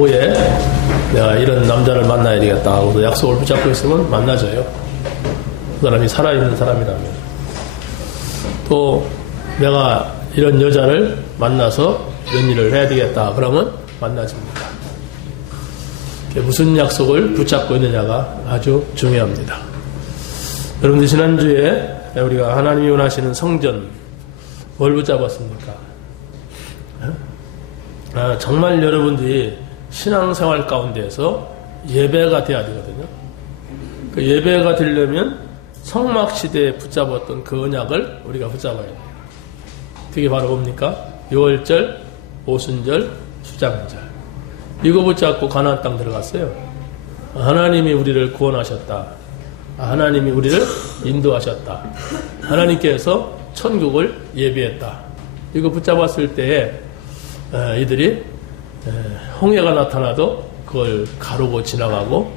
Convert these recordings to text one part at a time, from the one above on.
오후에 내가 이런 남자를 만나야 되겠다 하고 약속을 붙잡고 있으면 만나줘요. 그 사람이 살아있는 사람이라면. 또 내가 이런 여자를 만나서 이런 일을 해야 되겠다 그러면 만나줍니다. 무슨 약속을 붙잡고 있느냐가 아주 중요합니다. 여러분들 지난주에 우리가 하나님이 원하시는 성전 뭘 붙잡았습니까? 정말 여러분들이 신앙생활 가운데에서 예배가 돼야 되거든요. 그 예배가 되려면 성막시대에 붙잡았던 그 언약을 우리가 붙잡아야 돼요. 그게 바로 뭡니까? 유월절, 오순절, 수장절. 이거 붙잡고 가나안 땅 들어갔어요. 하나님이 우리를 구원하셨다. 하나님이 우리를 인도하셨다. 하나님께서 천국을 예비했다. 이거 붙잡았을 때에 이들이 홍해가 나타나도 그걸 가르고 지나가고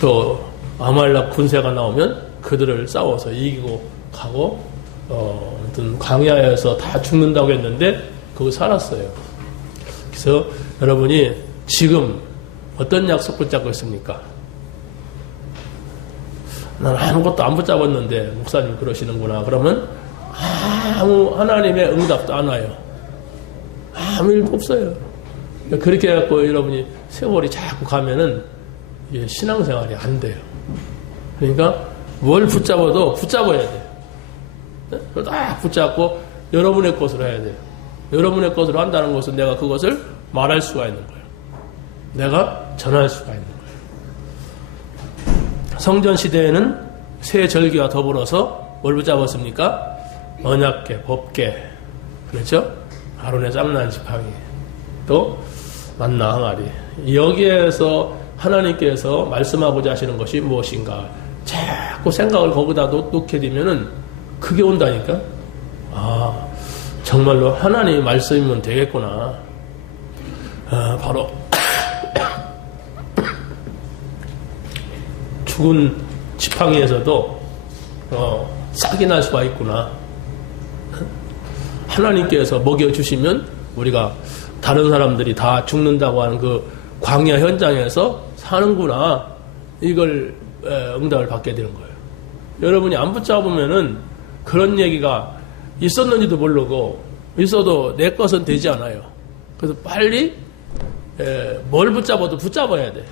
또 아말렉 군세가 나오면 그들을 싸워서 이기고 가고 아무튼 광야에서 다 죽는다고 했는데 그거 살았어요. 그래서 여러분이 지금 어떤 약속 붙잡고 있습니까? 난 아무것도 안 붙잡았는데 목사님 그러시는구나. 그러면 아무 하나님의 응답도 안 와요. 아무 일도 없어요. 그렇게 해갖고 여러분이 세월이 자꾸 가면은 이게 신앙생활이 안 돼요. 그러니까 뭘 붙잡아도 붙잡아야 돼요. 그걸 딱 붙잡고 여러분의 것으로 해야 돼요. 여러분의 것으로 한다는 것은 내가 그것을 말할 수가 있는 거예요. 내가 전할 수가 있는 거예요. 성전 시대에는 새 절기와 더불어서 뭘 붙잡았습니까? 언약궤, 법궤, 그렇죠? 아론의 짬난 지팡이, 또 만나 항아리. 여기에서 하나님께서 말씀하고자 하시는 것이 무엇인가? 자꾸 생각을 거기다 놓게 되면은 그게 온다니까. 정말로 하나님의 말씀이면 되겠구나. 바로 죽은 지팡이에서도 싹이 날 수가 있구나. 하나님께서 먹여주시면 우리가 다른 사람들이 다 죽는다고 하는 그 광야 현장에서 사는구나. 이걸 응답을 받게 되는 거예요. 여러분이 안 붙잡으면은 그런 얘기가 있었는지도 모르고 있어도 내 것은 되지 않아요. 그래서 빨리 뭘 붙잡아도 붙잡아야 돼.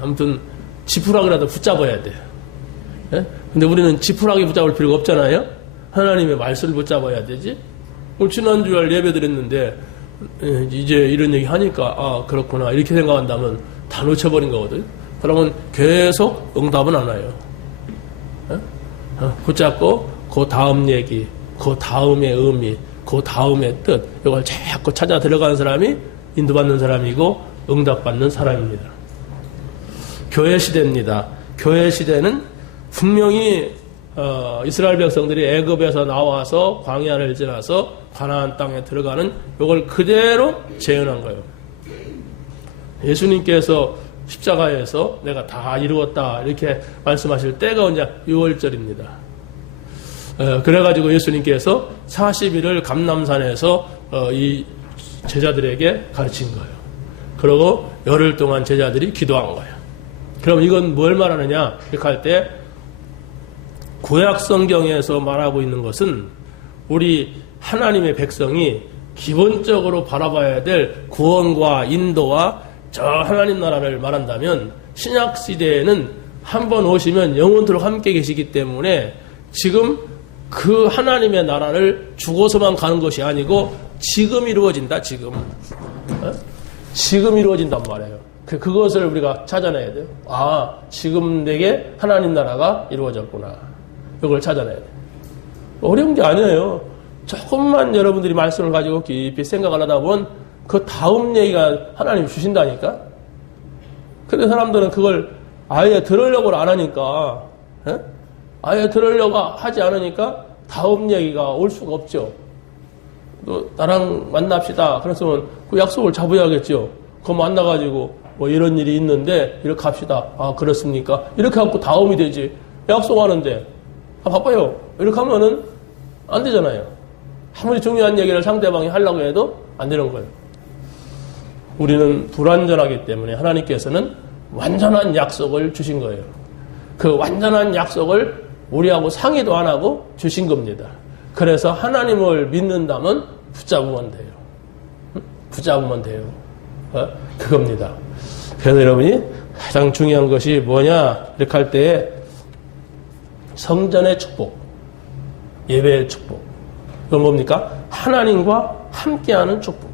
아무튼 지푸라기라도 붙잡아야 돼. 근데 우리는 지푸라기 붙잡을 필요가 없잖아요. 하나님의 말씀을 붙잡아야 되지. 오늘 지난주에 예배 드렸는데 이제 이런 얘기 하니까 그렇구나 이렇게 생각한다면 다 놓쳐버린 거거든. 그러면 계속 응답은 안 와요. 붙잡고 그 다음 얘기, 그 다음의 의미, 그 다음의 뜻 이걸 자꾸 찾아 들어가는 사람이 인도받는 사람이고 응답받는 사람입니다. 교회 시대입니다. 교회 시대는 분명히 이스라엘 백성들이 애굽에서 나와서 광야를 지나서 가나안 땅에 들어가는 이걸 그대로 재현한 거예요. 예수님께서 십자가에서 내가 다 이루었다 이렇게 말씀하실 때가 언제 6월절입니다. 그래가지고 예수님께서 40일을 감람산에서 이 제자들에게 가르친 거예요. 그리고 열흘 동안 제자들이 기도한 거예요. 그럼 이건 뭘 말하느냐 이렇게 할 때 구약 성경에서 말하고 있는 것은 우리 하나님의 백성이 기본적으로 바라봐야 될 구원과 인도와 저 하나님 나라를 말한다면 신약 시대에는 한 번 오시면 영원토록 함께 계시기 때문에 지금 그 하나님의 나라를 죽어서만 가는 것이 아니고 지금 이루어진다. 지금 이루어진단 말이에요. 그것을 우리가 찾아내야 돼요. 지금 내게 하나님 나라가 이루어졌구나. 이걸 찾아내야 돼요. 어려운 게 아니에요. 조금만 여러분들이 말씀을 가지고 깊이 생각을 하다 보면 그 다음 얘기가 하나님 주신다니까. 근데 사람들은 그걸 아예 들으려고 안 하니까, 아예 들으려고 하지 않으니까 다음 얘기가 올 수가 없죠. 너 나랑 만납시다. 그래서 그 약속을 잡아야겠죠. 그거 만나가지고 뭐 이런 일이 있는데 이렇게 합시다. 그렇습니까? 이렇게 하고 다음이 되지. 약속하는데 바빠요. 이렇게 하면은 안 되잖아요. 아무리 중요한 얘기를 상대방이 하려고 해도 안 되는 거예요. 우리는 불완전하기 때문에 하나님께서는 완전한 약속을 주신 거예요. 그 완전한 약속을 우리하고 상의도 안 하고 주신 겁니다. 그래서 하나님을 믿는다면 붙잡으면 돼요. 붙잡으면 돼요. 그겁니다. 그래서 여러분이 가장 중요한 것이 뭐냐 이렇게 할 때에 성전의 축복, 예배의 축복. 그건 뭡니까? 하나님과 함께하는 축복.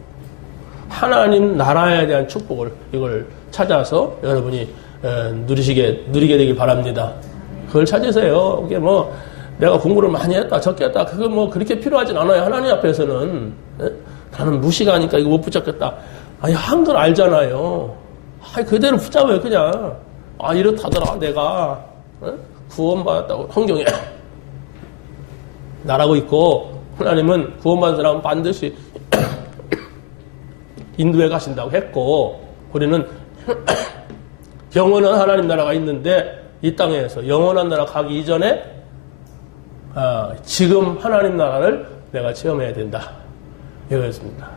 하나님 나라에 대한 축복을 이걸 찾아서 여러분이 누리게 되길 바랍니다. 그걸 찾으세요. 이게 뭐 내가 공부를 많이 했다 적게 했다 그거 뭐 그렇게 필요하진 않아요. 하나님 앞에서는. 나는 무식하니까 이거 못 붙잡겠다. 아니 한 걸 알잖아요. 그대로 붙잡아요 그냥. 이렇다더라 내가 구원받았다고 성경에 나라고 있고 하나님은 구원받은 사람은 반드시 인도에 가신다고 했고 우리는 영원한 하나님 나라가 있는데 이 땅에서 영원한 나라 가기 이전에 지금 하나님 나라를 내가 체험해야 된다. 이거였습니다.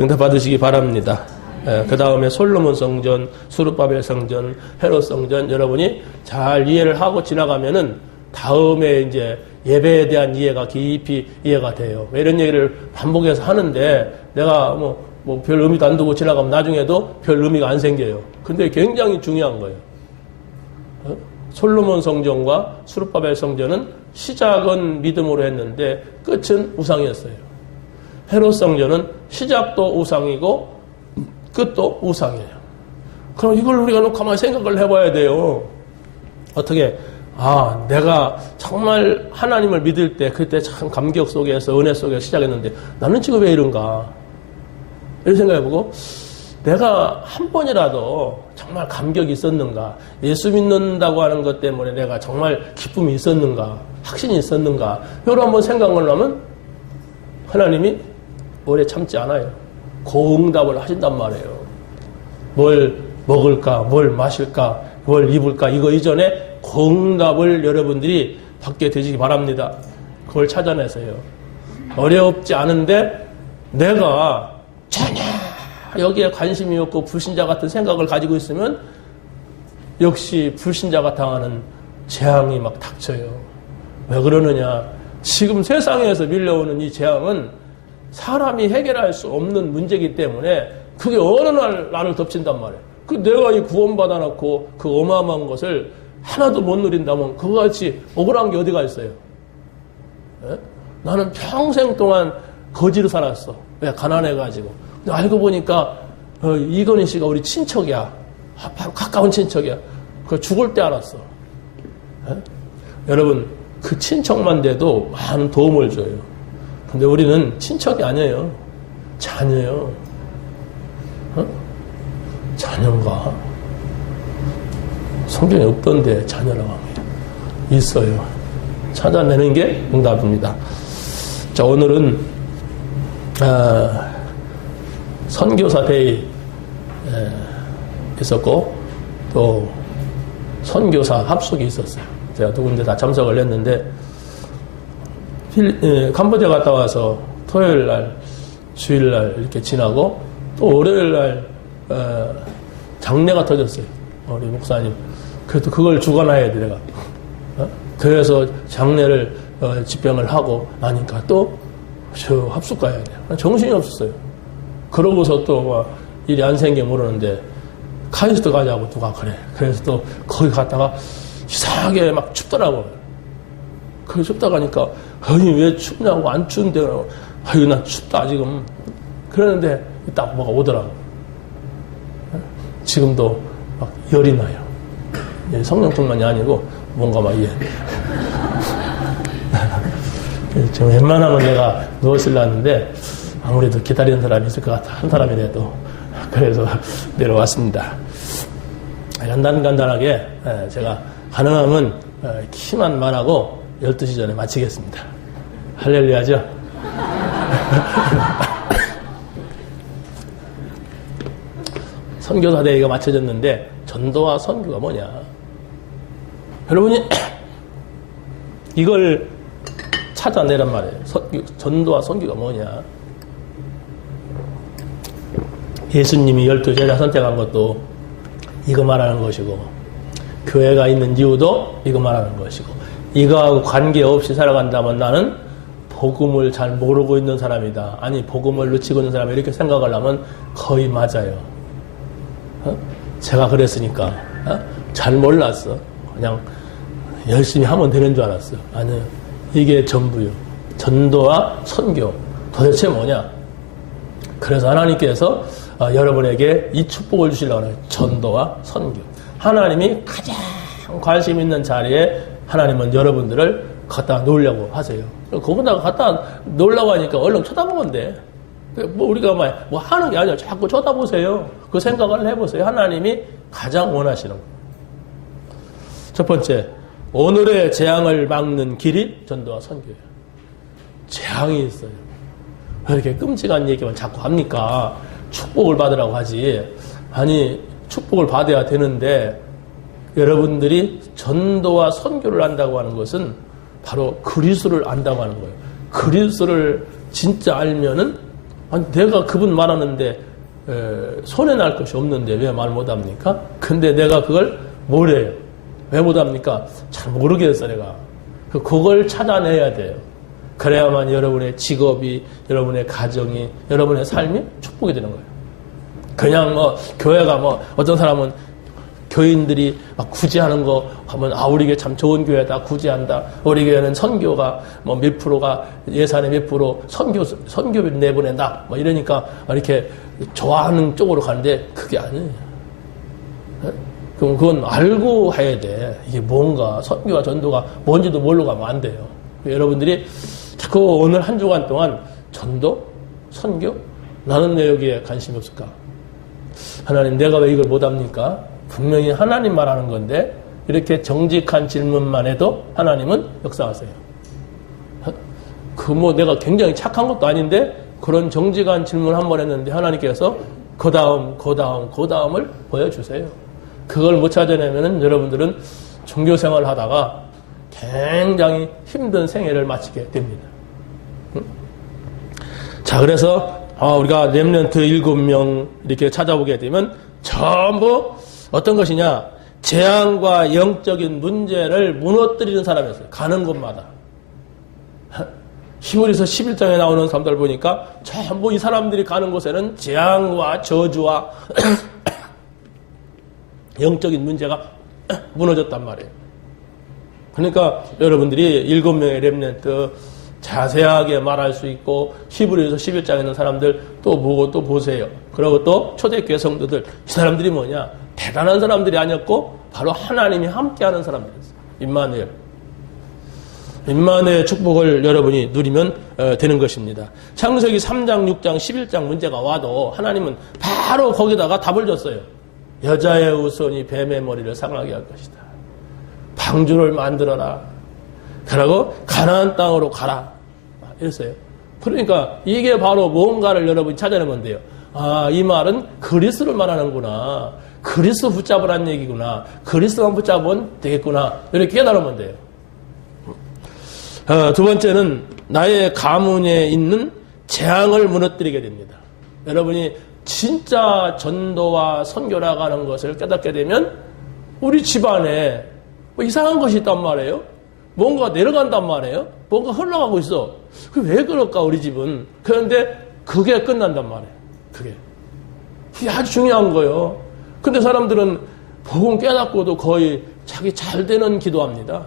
응답 받으시기 바랍니다. 그 다음에 솔로몬 성전, 수르바벨 성전, 헤롯 성전 여러분이 잘 이해를 하고 지나가면은 다음에 이제 예배에 대한 이해가 깊이 이해가 돼요. 이런 얘기를 반복해서 하는데 내가 뭐 별 의미도 안 두고 지나가면 나중에도 별 의미가 안 생겨요. 근데 굉장히 중요한 거예요. 솔로몬 성전과 수르바벨 성전은 시작은 믿음으로 했는데 끝은 우상이었어요. 헤롯 성전은 시작도 우상이고 끝도 우상이에요. 그럼 이걸 우리가 가만히 생각을 해봐야 돼요. 어떻게 내가 정말 하나님을 믿을 때 그때 참 감격 속에서 은혜 속에서 시작했는데 나는 지금 왜 이런가 이런 생각해보고 내가 한 번이라도 정말 감격이 있었는가 예수 믿는다고 하는 것 때문에 내가 정말 기쁨이 있었는가 확신이 있었는가 이걸 한번 생각을 하면 하나님이 오래 참지 않아요. 고응답을 하신단 말이에요. 뭘 먹을까 뭘 마실까 뭘 입을까 이거 이전에 고응답을 여러분들이 받게 되시기 바랍니다. 그걸 찾아내세요. 어렵지 않은데 내가 전혀 여기에 관심이 없고 불신자 같은 생각을 가지고 있으면 역시 불신자가 당하는 재앙이 막 닥쳐요. 왜 그러느냐? 지금 세상에서 밀려오는 이 재앙은 사람이 해결할 수 없는 문제이기 때문에 그게 어느 날 나를 덮친단 말이에요. 내가 이 구원받아 놓고 그 어마어마한 것을 하나도 못 누린다면 그거 같이 억울한 게 어디가 있어요? 에? 나는 평생 동안 거지로 살았어. 왜? 가난해가지고. 근데 알고 보니까 이건희 씨가 우리 친척이야. 바로 가까운 친척이야. 그 죽을 때 알았어. 에? 여러분 그 친척만 돼도 많은 도움을 줘요. 근데 우리는 친척이 아니에요. 자녀예요. 자녀인가? 성경에 없던데 자녀라고 합니다. 있어요. 찾아내는 게 응답입니다. 자, 오늘은 선교사 데이 있었고 또 선교사 합숙이 있었어요. 제가 두 군데 다 참석을 했는데 캄보디아 갔다 와서 토요일 날, 주일 날 이렇게 지나고 또 월요일 날 장례가 터졌어요. 우리 목사님. 그래도 그걸 주관해야 돼 내가. 그래서 장례를 집행을 하고 나니까 또 저 합숙 가야 돼요. 정신이 없었어요. 그러고서 또 일이 안 생겨 모르는데 카이스트 가자고 누가 그래. 그래서 또 거기 갔다가 이상하게 막 춥더라고요. 거기 춥다 가니까 아니 왜 춥냐고 안 추운데 아유 나 춥다 지금. 그러는데 딱 뭐가 오더라고. 지금도 막 열이 나요. 성령뿐만이 아니고 뭔가 막 지금 웬만하면 내가 누웠을라는데 아무래도 기다리는 사람이 있을 것 같아. 한 사람이라도. 그래서 내려왔습니다. 간단하게 제가 가능하면 키만 말하고 12시 전에 마치겠습니다. 할렐루야죠? 선교사 대회가 마쳐졌는데 전도와 선교가 뭐냐? 여러분이 이걸 찾아내란 말이에요. 전도와 선교가 뭐냐? 예수님이 12제자 선택한 것도 이거 말하는 것이고, 교회가 있는 이유도 이거 말하는 것이고, 이거하고 관계없이 살아간다면 나는 복음을 잘 모르고 있는 사람이다. 아니, 복음을 놓치고 있는 사람이 이렇게 생각을 하면 거의 맞아요. 제가 그랬으니까 잘 몰랐어. 그냥 열심히 하면 되는 줄 알았어. 아니요. 이게 전부요. 전도와 선교. 도대체 뭐냐? 그래서 하나님께서 여러분에게 이 축복을 주시려고 해요. 전도와 선교. 하나님이 가장 관심 있는 자리에 하나님은 여러분들을 갖다 놓으려고 하세요. 거기다가 갖다 놓으려고 하니까 얼른 쳐다보건데. 뭐 우리가 뭐 하는 게 아니라 자꾸 쳐다보세요. 그 생각을 해보세요. 하나님이 가장 원하시는 거예요. 첫 번째, 오늘의 재앙을 막는 길이 전도와 선교예요. 재앙이 있어요. 왜 이렇게 끔찍한 얘기만 자꾸 합니까? 축복을 받으라고 하지. 아니, 축복을 받아야 되는데 여러분들이 전도와 선교를 한다고 하는 것은 바로 그리스도를 안다고 하는 거예요. 그리스도를 진짜 알면은, 아니, 내가 그분 말하는데 손해 날 것이 없는데 왜 말 못합니까? 근데 내가 그걸 모르요. 왜 못합니까? 잘 모르겠어 내가. 그걸 찾아내야 돼요. 그래야만 여러분의 직업이, 여러분의 가정이, 여러분의 삶이 축복이 되는 거예요. 그냥 교회가 어떤 사람은 교인들이 막 구제하는 거 하면, 우리 교회 참 좋은 교회다, 구제한다. 우리 교회는 선교가 몇 프로가, 예산의 몇 프로 선교비 내보낸다. 이러니까 이렇게 좋아하는 쪽으로 가는데 그게 아니에요. 그럼 그건 알고 해야 돼. 이게 뭔가, 선교와 전도가 뭔지도 모르고 가면 안 돼요. 여러분들이 자꾸 오늘 한 주간 동안 전도, 선교, 나는 왜 여기에 관심이 없을까? 하나님, 내가 왜 이걸 못합니까? 분명히 하나님 말하는 건데 이렇게 정직한 질문만 해도 하나님은 역사하세요. 내가 굉장히 착한 것도 아닌데 그런 정직한 질문 한 번 했는데 하나님께서 그 다음을 보여주세요. 그걸 못 찾아내면은 여러분들은 종교 생활을 하다가 굉장히 힘든 생애를 마치게 됩니다. 자, 그래서 우리가 렘넌트 7명 이렇게 찾아보게 되면 전부 어떤 것이냐? 재앙과 영적인 문제를 무너뜨리는 사람이었어요. 가는 곳마다. 히브리서 11장에 나오는 사람들 보니까 전부 이 사람들이 가는 곳에는 재앙과 저주와 영적인 문제가 무너졌단 말이에요. 그러니까 여러분들이 7명의 렘넌트 자세하게 말할 수 있고 히브리서 11장에 있는 사람들 또 보고 또 보세요. 그리고 또 초대교회 성도들, 이 사람들이 뭐냐? 대단한 사람들이 아니었고 바로 하나님이 함께하는 사람들이었어요. 임마누엘 축복을 여러분이 누리면 되는 것입니다. 창세기 3장, 6장, 11장 문제가 와도 하나님은 바로 거기다가 답을 줬어요. 여자의 후손이 뱀의 머리를 상하게 할 것이다. 방주를 만들어라. 그러고 가나안 땅으로 가라. 이랬어요. 그러니까 이게 바로 뭔가를 여러분이 찾아내면 돼요. 이 말은 그리스도를 말하는구나. 그리스도 붙잡으란 얘기구나. 그리스도만 붙잡으면 되겠구나. 이렇게 깨달으면 돼요. 두 번째는 나의 가문에 있는 재앙을 무너뜨리게 됩니다. 여러분이 진짜 전도와 선교라고 하는 것을 깨닫게 되면 우리 집안에 이상한 것이 있단 말이에요. 뭔가 내려간단 말이에요. 뭔가 흘러가고 있어. 왜 그럴까 우리 집은. 그런데 그게 끝난단 말이에요. 그게 아주 중요한 거예요. 근데 사람들은 복음 깨닫고도 거의 자기 잘 되는 기도합니다.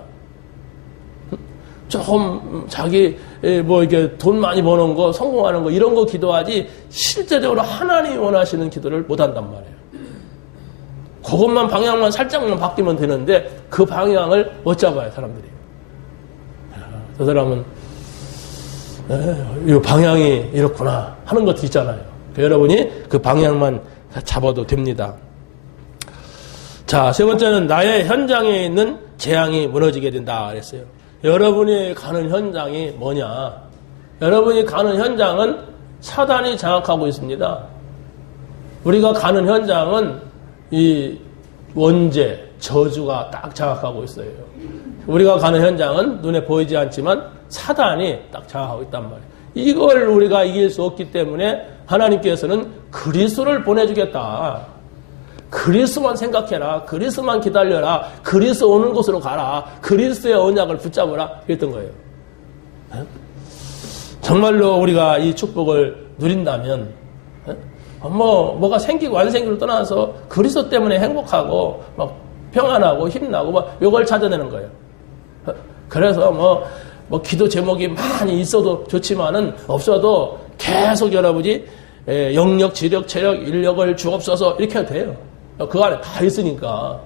조금 자기 이게 돈 많이 버는 거, 성공하는 거 이런 거 기도하지 실제적으로 하나님이 원하시는 기도를 못 한단 말이에요. 그것만 방향만 살짝만 바뀌면 되는데 그 방향을 못 잡아요, 사람들이. 저 사람은 이 방향이 이렇구나 하는 것도 있잖아요. 여러분이 그 방향만 잡아도 됩니다. 자, 세 번째는 나의 현장에 있는 재앙이 무너지게 된다 그랬어요. 여러분이 가는 현장이 뭐냐? 여러분이 가는 현장은 사단이 장악하고 있습니다. 우리가 가는 현장은 이 원죄, 저주가 딱 장악하고 있어요. 우리가 가는 현장은 눈에 보이지 않지만 사단이 딱 장악하고 있단 말이에요. 이걸 우리가 이길 수 없기 때문에 하나님께서는 그리스도를 보내주겠다. 그리스도만 생각해라. 그리스도만 기다려라. 그리스도 오는 곳으로 가라. 그리스도의 언약을 붙잡으라. 그랬던 거예요. 정말로 우리가 이 축복을 누린다면 뭐가 생기고 안 생기를 떠나서 그리스도 때문에 행복하고 막 평안하고 힘나고 막 이걸 찾아내는 거예요. 그래서 뭐 기도 제목이 많이 있어도 좋지만은 없어도 계속 여러분이 영력, 지력, 체력, 인력을 주옵소서 이렇게 해도 돼요. 그 안에 다 있으니까.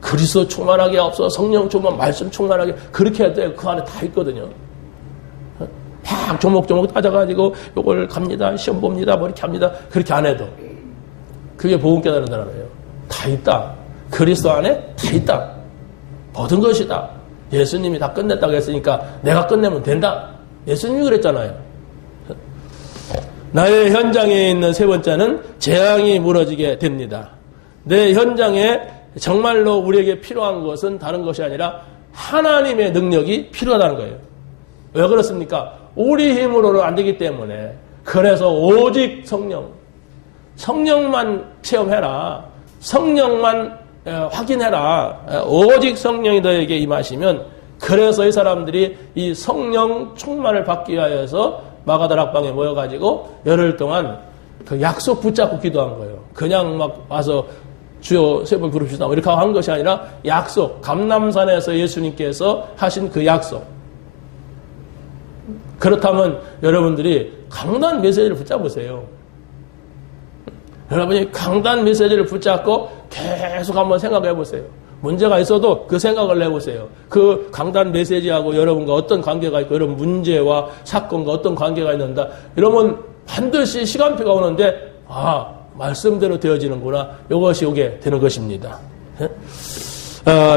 그리스도 충만하게 없어 성령 충만, 말씀 충만하게 그렇게 해도 돼요. 그 안에 다 있거든요. 막 조목조목 따져가지고 요걸 갑니다. 시험 봅니다. 뭐 이렇게 합니다. 그렇게 안 해도. 그게 복음 깨달은다라는 다 있다. 그리스도 안에 다 있다. 모든 것이다. 예수님이 다 끝냈다고 했으니까 내가 끝내면 된다. 예수님이 그랬잖아요. 나의 현장에 있는 세 번째는 재앙이 무너지게 됩니다. 내 현장에 정말로 우리에게 필요한 것은 다른 것이 아니라 하나님의 능력이 필요하다는 거예요. 왜 그렇습니까? 우리 힘으로는 안 되기 때문에. 그래서 오직 성령만 체험해라. 성령만 확인해라. 오직 성령이 너에게 임하시면, 그래서 이 사람들이 이 성령 충만을 받기 위하여서 마가다락방에 모여가지고 열흘 동안 그 약속 붙잡고 기도한 거예요. 그냥 막 와서 주여 세 번 부릅시다 이렇게 한 것이 아니라 약속, 감람산에서 예수님께서 하신 그 약속. 그렇다면 여러분들이 강단 메시지를 붙잡으세요. 여러분이 강단 메시지를 붙잡고 계속 한번 생각해 보세요. 문제가 있어도 그 생각을 해보세요. 그 강단 메시지하고 여러분과 어떤 관계가 있고, 여러분 문제와 사건과 어떤 관계가 있는다. 이러면 반드시 시간표가 오는데, 말씀대로 되어지는구나. 이것이 오게 되는 것입니다.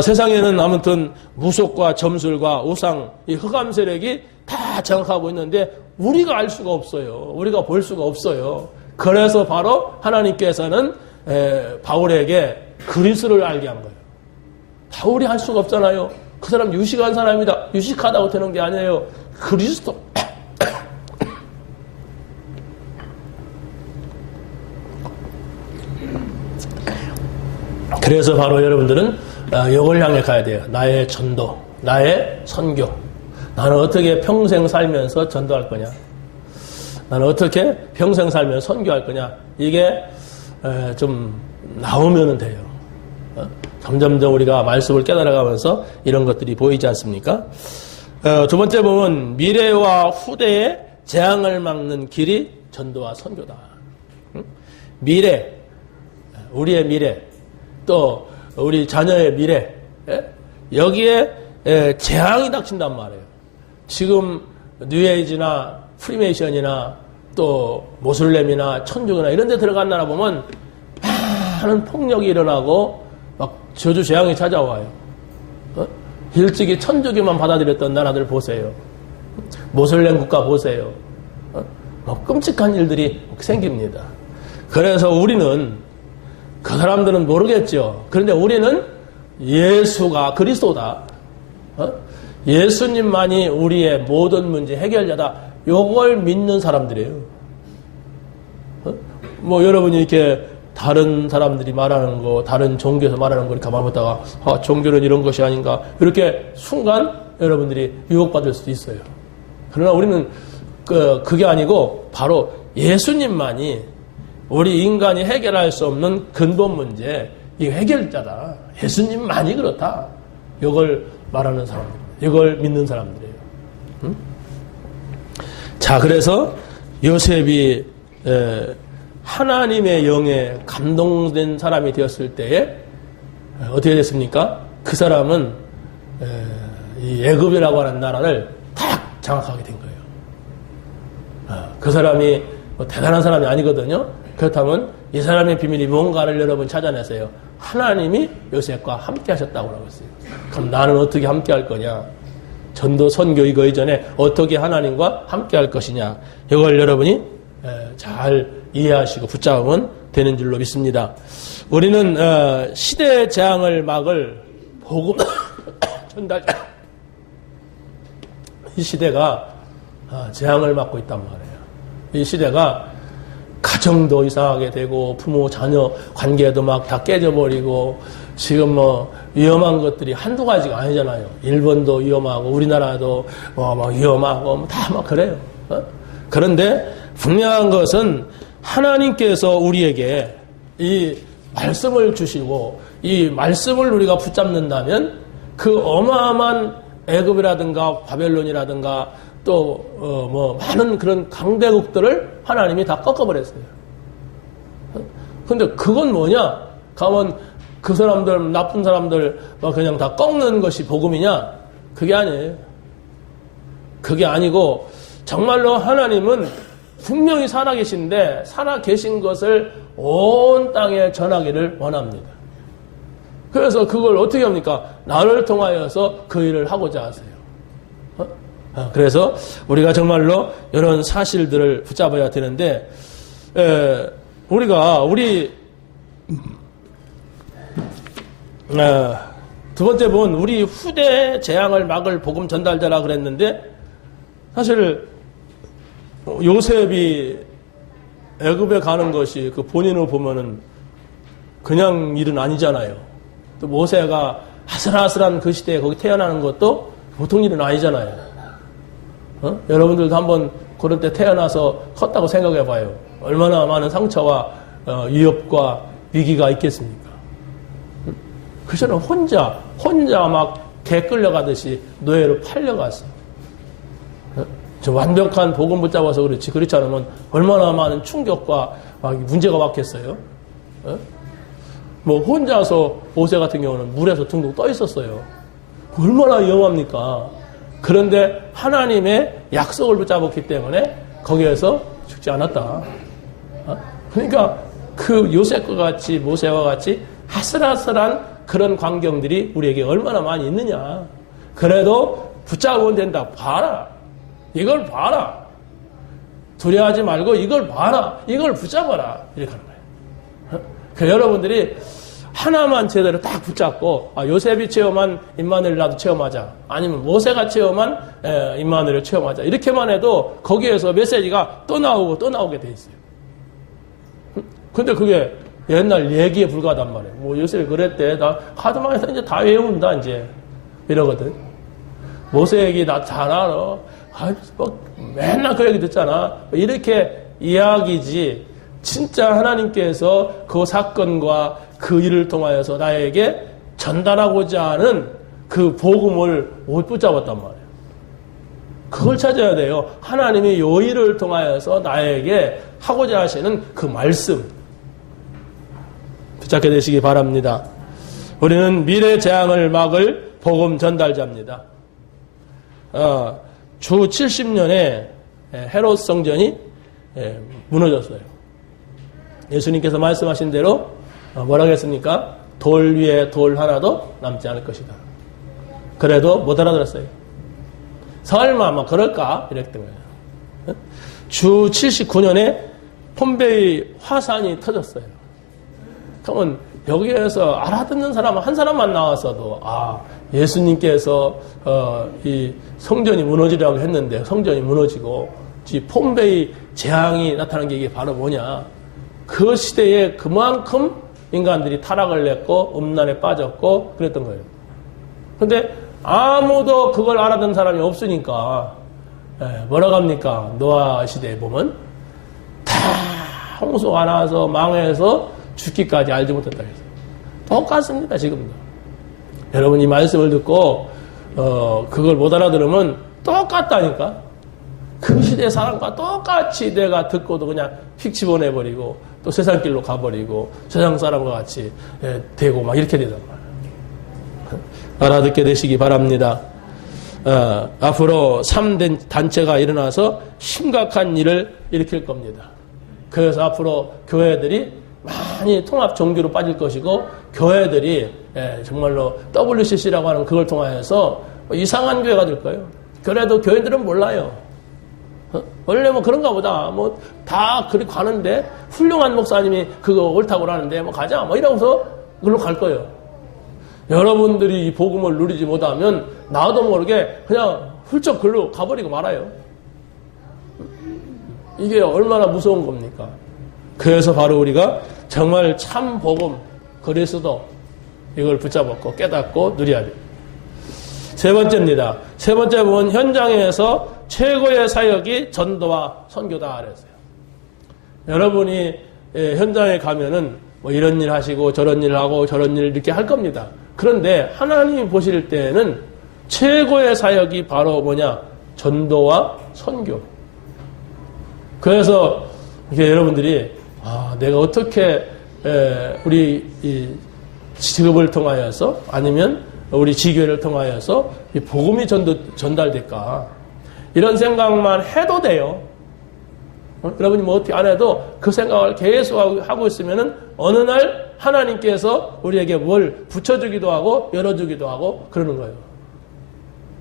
세상에는 아무튼 무속과 점술과 우상, 이 흑암 세력이 다 장악하고 있는데, 우리가 알 수가 없어요. 우리가 볼 수가 없어요. 그래서 바로 하나님께서는 바울에게 그리스도를 알게 한 거예요. 바울이 할 수가 없잖아요. 그 사람 유식한 사람이다. 유식하다고 되는 게 아니에요. 그리스도. 그래서 바로 여러분들은 이걸 향해 가야 돼요. 나의 전도, 나의 선교. 나는 어떻게 평생 살면서 전도할 거냐? 나는 어떻게 평생 살면서 선교할 거냐? 이게 좀 나오면 돼요. 점점점 우리가 말씀을 깨달아가면서 이런 것들이 보이지 않습니까? 두 번째 보면 미래와 후대의 재앙을 막는 길이 전도와 선교다. 미래, 우리의 미래, 또 우리 자녀의 미래, 여기에 재앙이 닥친단 말이에요. 지금 뉴에이지나 프리메이션이나 또 모슬렘이나 천주교나 이런 데 들어간 나라 보면 많은 폭력이 일어나고 막 저주 재앙이 찾아와요. 일찍이 천주교만 받아들였던 나라들 보세요. 모슬렘 국가 보세요. 끔찍한 일들이 생깁니다. 그래서 우리는, 그 사람들은 모르겠죠. 그런데 우리는 예수가 그리스도다. 예수님만이 우리의 모든 문제 해결자다. 요걸 믿는 사람들이에요. 여러분이 이렇게 다른 사람들이 말하는 거, 다른 종교에서 말하는 거 이렇게 가만히 보다가 종교는 이런 것이 아닌가, 이렇게 순간 여러분들이 유혹받을 수도 있어요. 그러나 우리는 그게 아니고 바로 예수님만이 우리 인간이 해결할 수 없는 근본 문제, 이 해결자다. 예수님만이 그렇다. 이걸 말하는 사람들, 이걸 믿는 사람들이에요. 자, 그래서 요셉이 하나님의 영에 감동된 사람이 되었을 때에 어떻게 됐습니까? 그 사람은 이 애굽이라고 하는 나라를 딱 장악하게 된 거예요. 그 사람이 대단한 사람이 아니거든요. 그렇다면 이 사람의 비밀이 뭔가를 여러분 찾아내세요. 하나님이 요셉과 함께 하셨다고 하고 있어요. 그럼 나는 어떻게 함께 할 거냐? 전도, 선교 이거 이전에 어떻게 하나님과 함께 할 것이냐? 이걸 여러분이 잘 이해하시고 붙잡으면 되는 줄로 믿습니다. 우리는 시대의 재앙을 막을 복음 전달, 이 시대가 재앙을 막고 있단 말이에요. 이 시대가 가정도 이상하게 되고 부모 자녀 관계도 막 다 깨져버리고 지금 뭐 위험한 것들이 한두 가지가 아니잖아요. 일본도 위험하고 우리나라도 막 위험하고 다 막 그래요. 그런데 분명한 것은 하나님께서 우리에게 이 말씀을 주시고 이 말씀을 우리가 붙잡는다면 그 어마어마한 애굽이라든가 바벨론이라든가 또 뭐 많은 그런 강대국들을 하나님이 다 꺾어버렸어요. 근데 그건 뭐냐? 가면 그 사람들 나쁜 사람들 그냥 다 꺾는 것이 복음이냐? 그게 아니에요. 그게 아니고 정말로 하나님은 분명히 살아계신데 살아계신 것을 온 땅에 전하기를 원합니다. 그래서 그걸 어떻게 합니까? 나를 통하여서 그 일을 하고자 하세요. 그래서 우리가 정말로 이런 사실들을 붙잡아야 되는데 우리 두 번째 본 우리 후대 재앙을 막을 복음 전달자라 그랬는데 사실 요셉이 애굽에 가는 것이 그 본인으로 보면은 그냥 일은 아니잖아요. 또 모세가 아슬아슬한 그 시대에 거기 태어나는 것도 보통 일은 아니잖아요. 여러분들도 한번 그런 때 태어나서 컸다고 생각해 봐요. 얼마나 많은 상처와 위협과 위기가 있겠습니까? 그 전에 혼자 막 개 끌려가듯이 노예로 팔려갔어. 저 완벽한 복음 붙잡아서 그렇지. 그렇지 않으면 얼마나 많은 충격과 문제가 왔겠어요. 뭐 혼자서 모세 같은 경우는 물에서 둥둥 떠 있었어요. 얼마나 위험합니까? 그런데 하나님의 약속을 붙잡았기 때문에 거기에서 죽지 않았다. 그러니까 그 요셉과 같이 모세와 같이 아슬아슬한 그런 광경들이 우리에게 얼마나 많이 있느냐. 그래도 붙잡으면 된다. 봐라. 이걸 봐라. 두려워하지 말고 이걸 봐라. 이걸 붙잡아라. 이렇게 하는 거예요. 그러니까 여러분들이 하나만 제대로 딱 붙잡고 요셉이 체험한 임마누엘 나도 체험하자. 아니면 모세가 체험한 임마누엘을 체험하자. 이렇게만 해도 거기에서 메시지가 또 나오고 또 나오게 돼 있어요. 근데 그게 옛날 얘기에 불과하단 말이에요. 뭐 요셉이 그랬대. 나 하도만 해서 이제 다 외운다 이제 이러거든. 모세 얘기 나 잘 알아. 맨날 그 얘기 듣잖아. 이렇게 이야기지. 진짜 하나님께서 그 사건과 그 일을 통하여서 나에게 전달하고자 하는 그 복음을 못 붙잡았단 말이에요. 그걸 찾아야 돼요. 하나님이 요 일을 통하여서 나에게 하고자 하시는 그 말씀 붙잡게 되시기 바랍니다. 우리는 미래 재앙을 막을 복음 전달자입니다. 주 70년에 헤롯 성전이 무너졌어요. 예수님께서 말씀하신 대로 뭐라고 했습니까? 돌 위에 돌 하나도 남지 않을 것이다. 그래도 못 알아들었어요. 설마 뭐 그럴까? 이랬던 거예요. 주 79년에 폼베이 화산이 터졌어요. 그러면 여기에서 알아듣는 사람 한 사람만 나왔어도 예수님께서 이 성전이 무너지라고 했는데 성전이 무너지고 이 폼베이 재앙이 나타난 게 이게 바로 뭐냐? 그 시대에 그만큼 인간들이 타락을 했고 음란에 빠졌고 그랬던 거예요. 그런데 아무도 그걸 알아듣는 사람이 없으니까 뭐라고 합니까? 노아 시대에 보면 다 홍수가 나서 망해서 죽기까지 알지 못했다 해서 똑같습니다. 지금도. 여러분 이 말씀을 듣고 그걸 못 알아들으면 똑같다니까. 그 시대 사람과 똑같이 내가 듣고도 그냥 휙 집어내버리고 또 세상 길로 가버리고 세상 사람과 같이 되고 막 이렇게 되단 말이에요. 알아듣게 되시기 바랍니다. 앞으로 3대 단체가 일어나서 심각한 일을 일으킬 겁니다. 그래서 앞으로 교회들이 많이 통합 종교로 빠질 것이고 교회들이 정말로 WCC라고 하는 그걸 통하여서 이상한 교회가 될 거예요. 그래도 교회들은 몰라요. 원래 뭐 그런가 보다. 뭐 다 그리 가는데 훌륭한 목사님이 그거 옳다고 하는데 뭐 가자. 뭐 이러고서 그걸로 갈 거예요. 여러분들이 이 복음을 누리지 못하면 나도 모르게 그냥 훌쩍 글로 가버리고 말아요. 이게 얼마나 무서운 겁니까? 그래서 바로 우리가 정말 참 복음 그리스도 이걸 붙잡았고 깨닫고 누려야 돼요. 세 번째입니다. 세 번째 부분, 현장에서 최고의 사역이 전도와 선교다 그랬어요. 여러분이 현장에 가면은 뭐 이런 일 하시고 저런 일 하고 저런 일 이렇게 할 겁니다. 그런데 하나님이 보실 때는 최고의 사역이 바로 뭐냐? 전도와 선교. 그래서 이렇게 여러분들이 내가 어떻게 우리 이 직업을 통하여서 아니면 우리 지교회를 통하여서 이 복음이 전달될까? 이런 생각만 해도 돼요. 여러분이 뭐 어떻게 안 해도 그 생각을 계속 하고 있으면은 어느 날 하나님께서 우리에게 뭘 붙여주기도 하고 열어주기도 하고 그러는 거예요.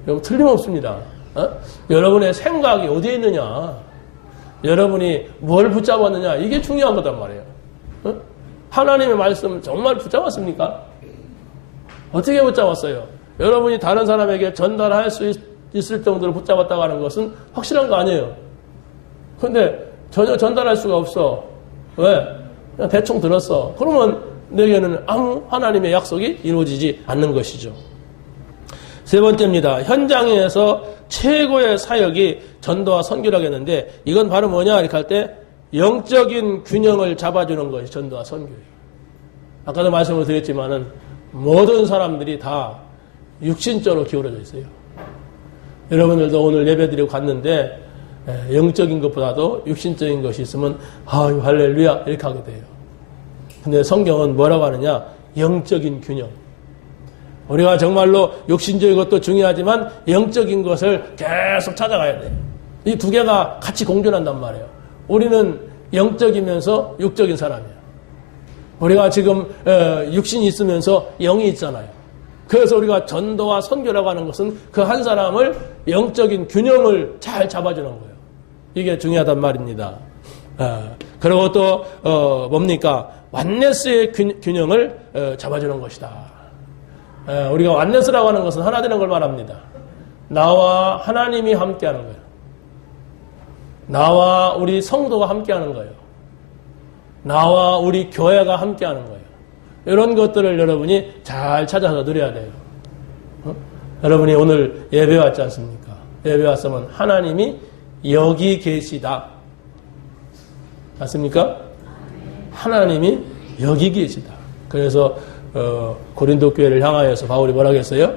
여러분 틀림없습니다. 여러분의 생각이 어디에 있느냐? 여러분이 뭘 붙잡았느냐? 이게 중요한 거단 말이에요. 하나님의 말씀 정말 붙잡았습니까? 어떻게 붙잡았어요? 여러분이 다른 사람에게 전달할 수 있을 정도로 붙잡았다고 하는 것은 확실한 거 아니에요. 그런데 전혀 전달할 수가 없어. 왜? 그냥 대충 들었어. 그러면 내게는 아무 하나님의 약속이 이루어지지 않는 것이죠. 세 번째입니다. 현장에서 최고의 사역이 전도와 선교라고 했는데 이건 바로 뭐냐 이렇게 할 때 영적인 균형을 잡아주는 것이 전도와 선교예요. 아까도 말씀을 드렸지만은 모든 사람들이 다 육신적으로 기울어져 있어요. 여러분들도 오늘 예배드리고 갔는데 영적인 것보다도 육신적인 것이 있으면 아유 할렐루야 이렇게 하게 돼요. 근데 성경은 뭐라고 하느냐? 영적인 균형. 우리가 정말로 육신적인 것도 중요하지만 영적인 것을 계속 찾아가야 돼요. 이 두 개가 같이 공존한단 말이에요. 우리는 영적이면서 육적인 사람이에요. 우리가 지금 육신이 있으면서 영이 있잖아요. 그래서 우리가 전도와 선교라고 하는 것은 그 한 사람을 영적인 균형을 잘 잡아주는 거예요. 이게 중요하단 말입니다. 그리고 또 뭡니까? 완네스의 균형을 잡아주는 것이다. 우리가 완네스라고 하는 것은 하나 되는 걸 말합니다. 나와 하나님이 함께하는 거예요. 나와 우리 성도가 함께하는 거예요. 나와 우리 교회가 함께하는 거예요. 이런 것들을 여러분이 잘 찾아서 누려야 돼요. 여러분이 오늘 예배 왔지 않습니까? 예배 왔으면 하나님이 여기 계시다. 맞습니까? 하나님이 여기 계시다. 그래서 고린도 교회를 향하여서 바울이 뭐라고 했어요?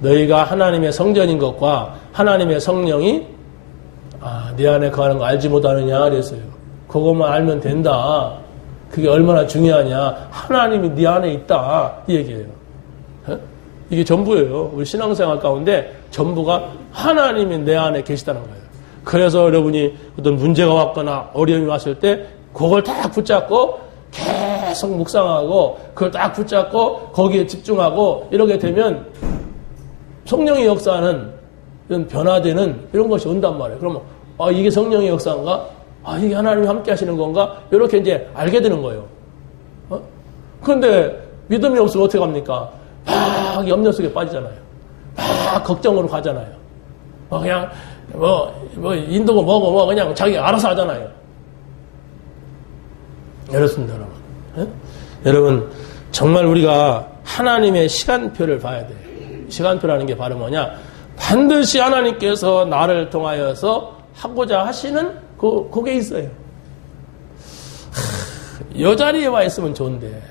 너희가 하나님의 성전인 것과 하나님의 성령이 네 안에 거하는 거 알지 못하느냐 그랬어요. 그것만 알면 된다. 그게 얼마나 중요하냐. 하나님이 네 안에 있다. 이 얘기예요. 이게 전부예요. 우리 신앙생활 가운데 전부가 하나님이 내 안에 계시다는 거예요. 그래서 여러분이 어떤 문제가 왔거나 어려움이 왔을 때 그걸 딱 붙잡고 계속 묵상하고 그걸 딱 붙잡고 거기에 집중하고 이러게 되면 성령의 역사는 이런 변화되는 이런 것이 온단 말이에요. 그러면 이게 성령의 역사인가? 이게 하나님이 함께 하시는 건가? 이렇게 이제 알게 되는 거예요. 그런데 믿음이 없으면 어떻게 합니까? 막 염려 속에 빠지잖아요. 막 걱정으로 가잖아요. 그냥 인도고 뭐고 그냥 자기가 알아서 하잖아요. 이렇습니다, 여러분. 여러분 정말 우리가 하나님의 시간표를 봐야 돼요. 시간표라는 게 바로 뭐냐? 반드시 하나님께서 나를 통하여서 하고자 하시는 그게 있어요. 이 자리에 와 있으면 좋은데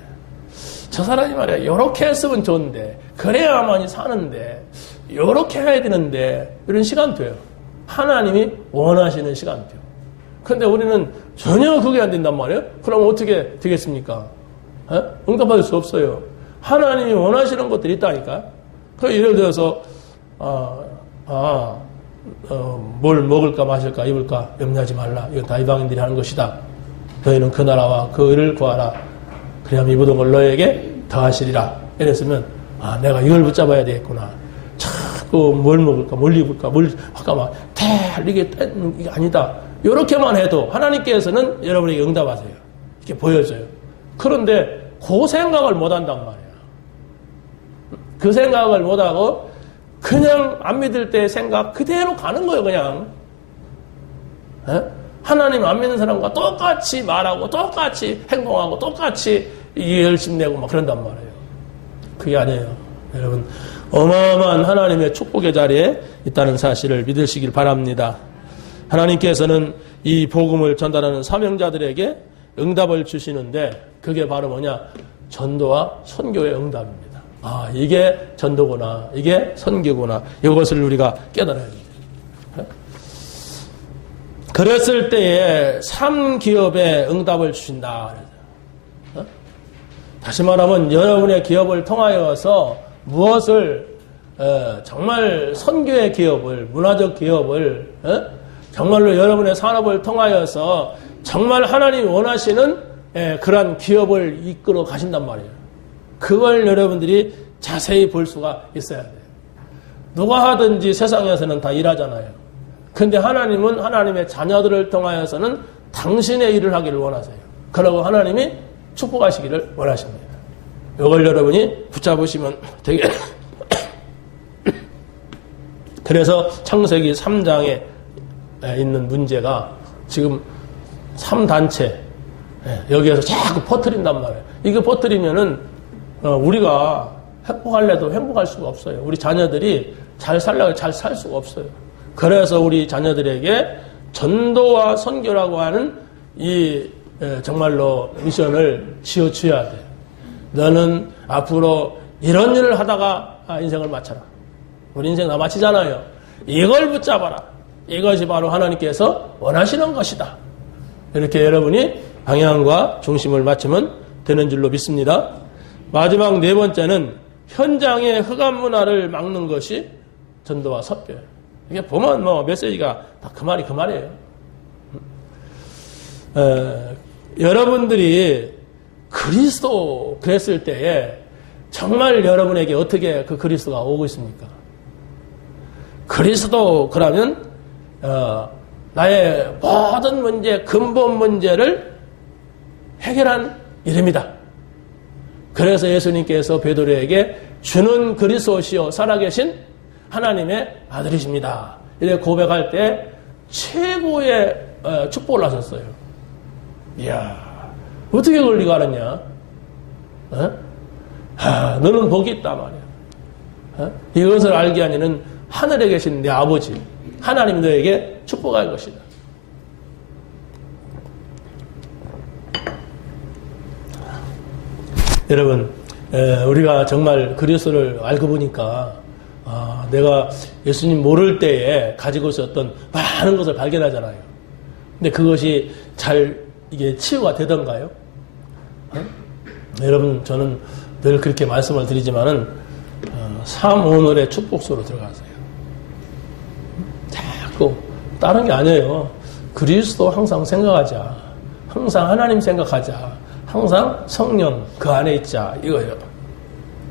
저 사람이 말이야 이렇게 했으면 좋은데 그래야만이 사는데 이렇게 해야 되는데 이런 시간표예요. 하나님이 원하시는 시간표. 그런데 우리는 전혀 그게 안 된단 말이에요. 그럼 어떻게 되겠습니까? 응답받을 수 없어요. 하나님이 원하시는 것들이 있다니까. 예를 들어서 뭘 먹을까 마실까 입을까 염려하지 말라. 이건 다 이방인들이 하는 것이다. 너희는 그 나라와 그 의를 구하라. 그래야만 이 모든 걸 너에게 더하시리라. 이랬으면 내가 이걸 붙잡아야 되겠구나. 자꾸 뭘 먹을까 뭘 입을까 아까 막 이게 아니다. 이렇게만 해도 하나님께서는 여러분에게 응답하세요. 이렇게 보여줘요. 그런데 그 생각을 못한단 말이에요. 그 생각을 못하고 그냥 안 믿을 때 생각 그대로 가는 거예요. 그냥 하나님 안 믿는 사람과 똑같이 말하고 똑같이 행동하고 똑같이 열심 내고 막 그런단 말이에요. 그게 아니에요. 여러분, 어마어마한 하나님의 축복의 자리에 있다는 사실을 믿으시길 바랍니다. 하나님께서는 이 복음을 전달하는 사명자들에게 응답을 주시는데 그게 바로 뭐냐? 전도와 선교의 응답입니다. 아, 이게 전도구나. 이게 선교구나. 이것을 우리가 깨달아야 됩니다. 그랬을 때에 3기업에 응답을 주신다. 다시 말하면 여러분의 기업을 통하여서 무엇을 정말 선교의 기업을, 문화적 기업을, 정말로 여러분의 산업을 통하여서 정말 하나님이 원하시는 그러한 기업을 이끌어 가신단 말이에요. 그걸 여러분들이 자세히 볼 수가 있어야 돼요. 누가 하든지 세상에서는 다 일하잖아요. 근데 하나님은 하나님의 자녀들을 통하여서는 당신의 일을 하기를 원하세요. 그러고 하나님이 축복하시기를 원하십니다. 이걸 여러분이 붙잡으시면 되게 그래서 창세기 3장에 있는 문제가 지금 3단체 여기에서 자꾸 퍼뜨린단 말이에요. 이거 퍼뜨리면은 우리가 행복할래도 행복할 수가 없어요. 우리 자녀들이 잘 살려고 잘 살 수가 없어요. 그래서 우리 자녀들에게 전도와 선교라고 하는 이 정말로 미션을 지어줘야 돼. 너는 앞으로 이런 일을 하다가 인생을 마쳐라. 우리 인생 다 마치잖아요. 이걸 붙잡아라. 이것이 바로 하나님께서 원하시는 것이다. 이렇게 여러분이 방향과 중심을 맞추면 되는 줄로 믿습니다. 마지막 네 번째는 현장의 흑암 문화를 막는 것이 전도와 선교예요. 이게 보면 뭐 메시지가 다 그 말이에요. 여러분들이 그리스도 그랬을 때에 정말 여러분에게 어떻게 그 그리스도가 오고 있습니까? 그리스도 그러면 나의 모든 문제, 근본 문제를 해결한 이름이다. 그래서 예수님께서 베드로에게 주는 그리스도시요 살아계신 하나님의 아들이십니다. 이렇게 고백할 때 최고의 축복을 하셨어요. 이야, 어떻게 그걸 네가 알았냐? 너는 복이 있다 말이야. 이것을 알게 하니는 하늘에 계신 내 아버지 하나님 너에게 축복할 것이다. 여러분, 우리가 정말 그리스도를 알고 보니까 내가 예수님 모를 때에 가지고 있었던 많은 것을 발견하잖아요. 근데 그것이 잘 이게 치유가 되던가요? 여러분, 저는 늘 그렇게 말씀을 드리지만은 삼오늘의 축복소로 들어가세요. 자꾸 다른 게 아니에요. 그리스도 항상 생각하자. 항상 하나님 생각하자. 항상 성령 그 안에 있자 이거예요.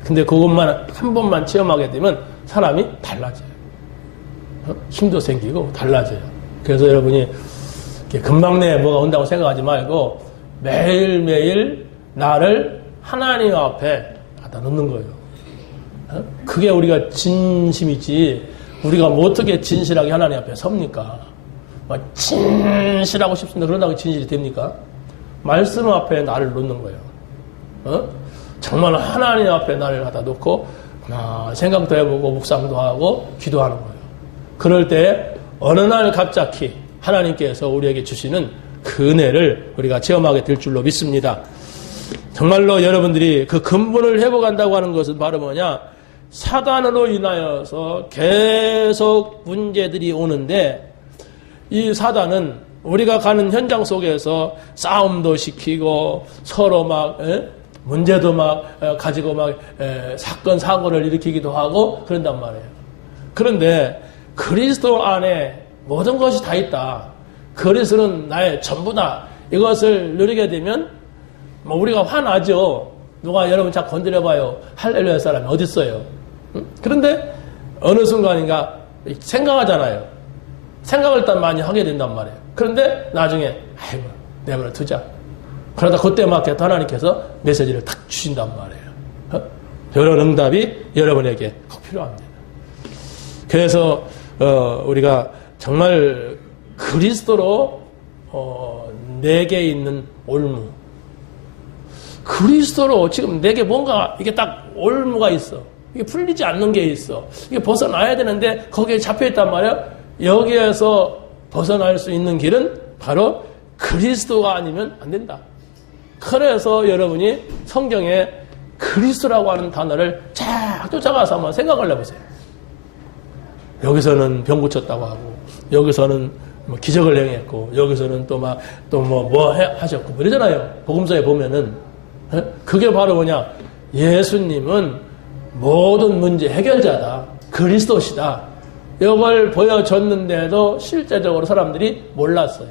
근데 그것만 한 번만 체험하게 되면 사람이 달라져요. 힘도 생기고 달라져요. 그래서 여러분이 금방 내에 뭐가 온다고 생각하지 말고 매일매일 나를 하나님 앞에 갖다 놓는 거예요. 그게 우리가 진심이지 우리가 뭐 어떻게 진실하게 하나님 앞에 섭니까? 진실하고 싶습니다. 그런다고 진실이 됩니까? 말씀 앞에 나를 놓는 거예요. 정말 하나님 앞에 나를 갖다 놓고 생각도 해보고 묵상도 하고 기도하는 거예요. 그럴 때 어느 날 갑자기 하나님께서 우리에게 주시는 그 은혜를 우리가 체험하게 될 줄로 믿습니다. 정말로 여러분들이 그 근본을 회복한다고 하는 것은 바로 뭐냐? 사단으로 인하여서 계속 문제들이 오는데 이 사단은 우리가 가는 현장 속에서 싸움도 시키고 서로 막 문제도 막 가지고 막 사건 사고를 일으키기도 하고 그런단 말이에요. 그런데 그리스도 안에 모든 것이 다 있다. 그리스도는 나의 전부다. 이것을 누리게 되면 뭐 우리가 화나죠. 누가 여러분 자꾸 건드려봐요. 할렐루야 사람이 어디 있어요? 그런데 어느 순간인가 생각하잖아요. 생각을 일단 많이 하게 된단 말이에요. 그런데 나중에 아이고 내버려 두자. 그러다 그때 맞게 하나님께서 메시지를 탁 주신단 말이에요. 이런 응답이 여러분에게 꼭 필요합니다. 그래서 우리가 정말 그리스도로 내게 있는 올무. 그리스도로 지금 내게 뭔가 이게 딱 올무가 있어. 이게 풀리지 않는 게 있어. 이게 벗어나야 되는데 거기에 잡혀있단 말이야. 여기에서 벗어날 수 있는 길은 바로 그리스도가 아니면 안 된다. 그래서 여러분이 성경에 그리스도라고 하는 단어를 쫙 쫓아가서 한번 생각을 해보세요. 여기서는 병 고쳤다고 하고, 여기서는 뭐 기적을 행했고, 여기서는 또 하셨고, 뭐 이러잖아요. 복음서에 보면은. 그게 바로 뭐냐? 예수님은 모든 문제 해결자다. 그리스도시다. 이걸 보여줬는데도 실제적으로 사람들이 몰랐어요.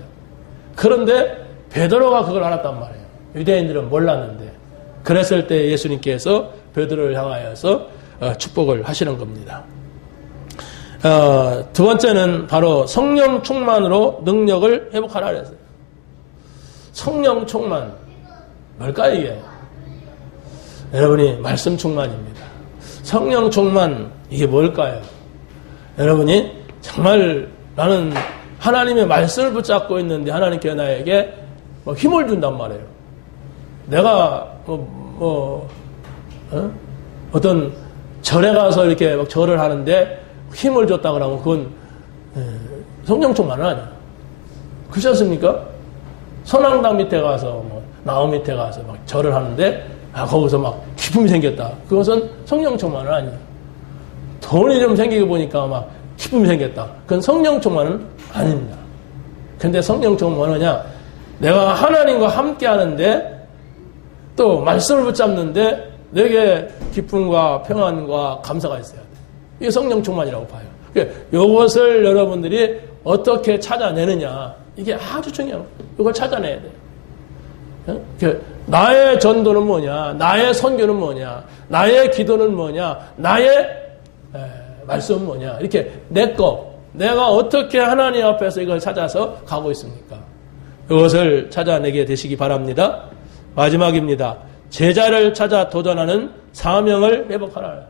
그런데 베드로가 그걸 알았단 말이에요. 유대인들은 몰랐는데. 그랬을 때 예수님께서 베드로를 향하여서 축복을 하시는 겁니다. 두 번째는 바로 성령 충만으로 능력을 회복하라 그랬어요. 성령 충만. 뭘까요, 이게? 여러분이 말씀 충만입니다. 성령 충만, 이게 뭘까요? 여러분이 정말 나는 하나님의 말씀을 붙잡고 있는데 하나님께서 나에게 힘을 준단 말이에요. 내가 어떤 절에 가서 이렇게 막 절을 하는데 힘을 줬다 그러면 그건 성령 충만은 아니야. 그렇지 않습니까? 선왕당 밑에 가서 나무 밑에 가서 막 절을 하는데 거기서 막 기쁨이 생겼다. 그것은 성령 충만은 아니야. 돈이 좀 생기고 보니까 막 기쁨이 생겼다. 그건 성령 충만은 아닙니다. 근데 성령 충만은 뭐냐? 내가 하나님과 함께 하는데 또 말씀을 붙잡는데 내게 기쁨과 평안과 감사가 있어야 돼. 이게 성령 충만이라고 봐요. 이것을 여러분들이 어떻게 찾아내느냐. 이게 아주 중요해요. 이걸 찾아내야 돼요. 나의 전도는 뭐냐? 나의 선교는 뭐냐? 나의 기도는 뭐냐? 나의 말씀은 뭐냐? 이렇게 내가 어떻게 하나님 앞에서 이걸 찾아서 가고 있습니까? 이것을 찾아내게 되시기 바랍니다. 마지막입니다. 제자를 찾아 도전하는 사명을 회복하라.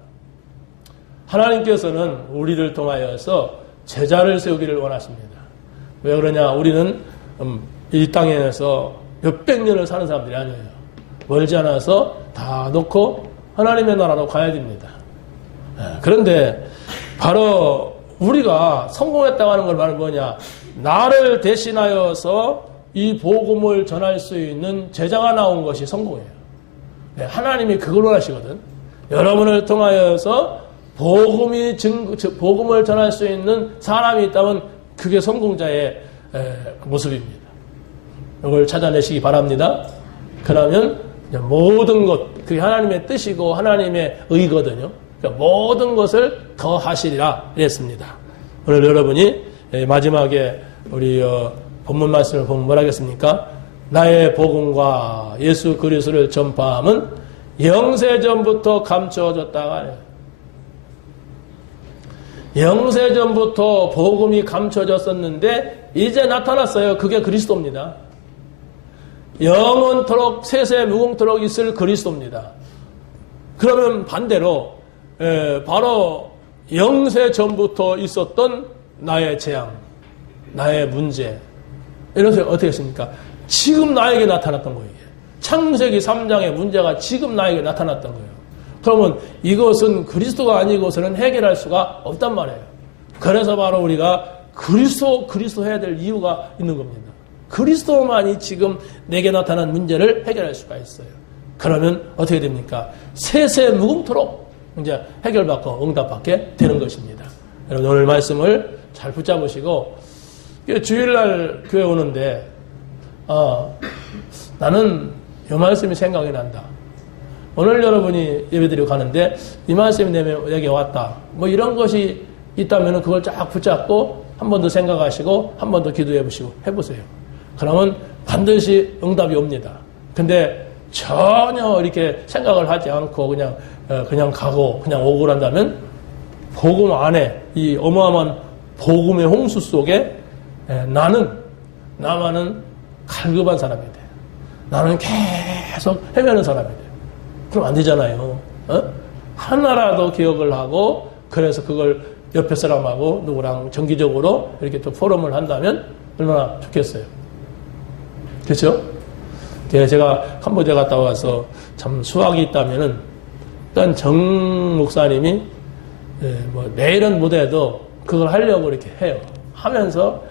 하나님께서는 우리를 통하여서 제자를 세우기를 원하십니다. 왜 그러냐? 우리는 이 땅에서 몇백 년을 사는 사람들이 아니에요. 멀지 않아서 다 놓고 하나님의 나라로 가야 됩니다. 그런데 바로 우리가 성공했다고 하는 걸 말은 뭐냐? 나를 대신하여서 이 복음을 전할 수 있는 제자가 나온 것이 성공이에요. 하나님이 그걸 원하시거든. 여러분을 통하여서 복음을 전할 수 있는 사람이 있다면 그게 성공자의 모습입니다. 이걸 찾아내시기 바랍니다. 그러면 모든 것, 그게 하나님의 뜻이고 하나님의 의거든요. 그러니까 모든 것을 더 하시리라 이랬습니다. 오늘 여러분이 마지막에 우리 본문 말씀을 보면 뭐라 하겠습니까? 나의 복음과 예수 그리스도를 전파함은 영세전부터 감춰졌다가 영세전부터 복음이 감춰졌었는데 이제 나타났어요. 그게 그리스도입니다. 영원토록 세세 무궁토록 있을 그리스도입니다. 그러면 반대로 바로 영세전부터 있었던 나의 재앙, 나의 문제 이런 것 어떻게 했습니까? 지금 나에게 나타났던 거예요. 창세기 3장의 문제가 지금 나에게 나타났던 거예요. 그러면 이것은 그리스도가 아니고서는 해결할 수가 없단 말이에요. 그래서 바로 우리가 그리스도 해야 될 이유가 있는 겁니다. 그리스도만이 지금 내게 나타난 문제를 해결할 수가 있어요. 그러면 어떻게 됩니까? 세세 무궁토록 이제 해결받고 응답받게 되는 것입니다. 여러분 오늘 말씀을 잘 붙잡으시고 주일날 교회 오는데 나는 이 말씀이 생각이 난다. 오늘 여러분이 예배드리고 가는데 이 말씀이 내게 왔다. 뭐 이런 것이 있다면 그걸 쫙 붙잡고 한 번 더 생각하시고 한 번 더 기도해 보시고 해보세요. 그러면 반드시 응답이 옵니다. 근데 전혀 이렇게 생각을 하지 않고 그냥 가고 그냥 오고 한다면 복음 안에 이 어마어마한 복음의 홍수 속에 나만은 갈급한 사람이 돼. 나는 계속 헤매는 사람이 돼. 그럼 안 되잖아요. 하나라도 기억을 하고 그래서 그걸 옆에 사람하고 누구랑 정기적으로 이렇게 또 포럼을 한다면 얼마나 좋겠어요. 그렇죠? 제가 캄보디아 갔다 와서 참 수학이 있다면은 일단 정 목사님이 뭐 내일은 못해도 그걸 하려고 이렇게 해요. 하면서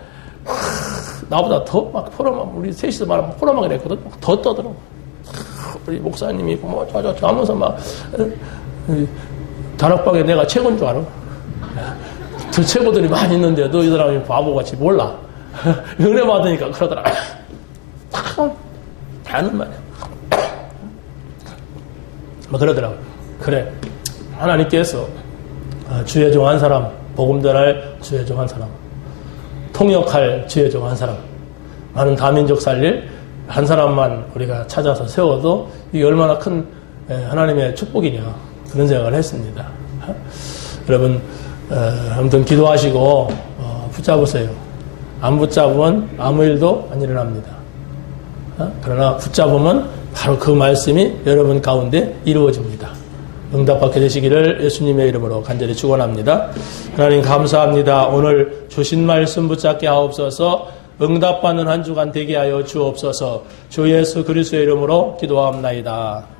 나보다 더 막 포럼하고 우리 셋이서 말하면 포럼하게 됐거든. 더 떠들어. 우리 목사님이 뭐 저저 하면서 막 다락방에 내가 최고인 줄 알아. 저 최고들이 많이 있는데도 이 사람이 바보같이 몰라. 은혜 받으니까 그러더라. 다 하는 말이야. 뭐 그러더라고. 그래. 하나님께서 주의 종 한 사람, 복음 전할 주의 종 한 사람, 통역할 주의 종 한 사람, 많은 다민족 살릴 한 사람만 우리가 찾아서 세워도 이게 얼마나 큰 하나님의 축복이냐 그런 생각을 했습니다. 여러분 아무튼 기도하시고 붙잡으세요. 안 붙잡으면 아무 일도 안 일어납니다. 그러나 붙잡으면 바로 그 말씀이 여러분 가운데 이루어집니다. 응답받게 되시기를 예수님의 이름으로 간절히 축원합니다. 하나님 감사합니다. 오늘 주신 말씀 붙잡게 하옵소서. 응답받는 한 주간 되게 하여 주옵소서. 주 예수 그리스도의 이름으로 기도하옵나이다.